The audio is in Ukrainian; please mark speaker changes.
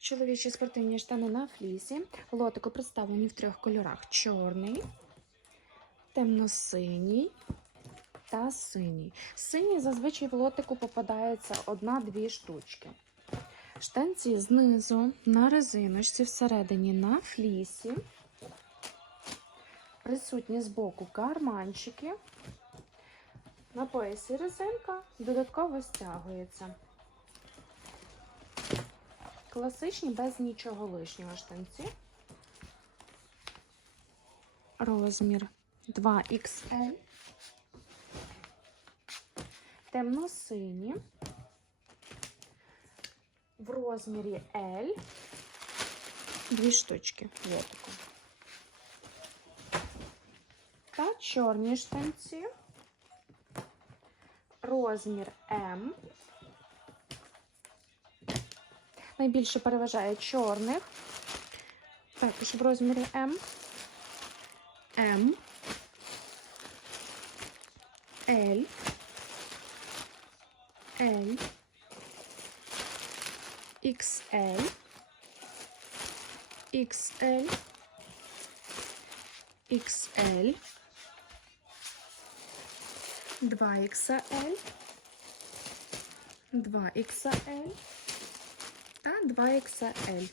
Speaker 1: Чоловічі спортивні штани на флісі. Лотику представлені в трьох кольорах: чорний, темно-синій та синій. Синій зазвичай в лотику попадається одна-дві штучки. Штанці знизу на резиночці, всередині на флісі. Присутні збоку карманчики. На поясі резинка додатково стягується. Класичні без нічого лишнього штанці. Розмір 2XL. Темно-сині. В розмірі L. Дві штучки лотику. Та чорні штанці. Розмір М. Найбільше переважає чорних. Також в розмірі М. М. L. L. XL. XL. XL. 2XL. 2XL та 2XL.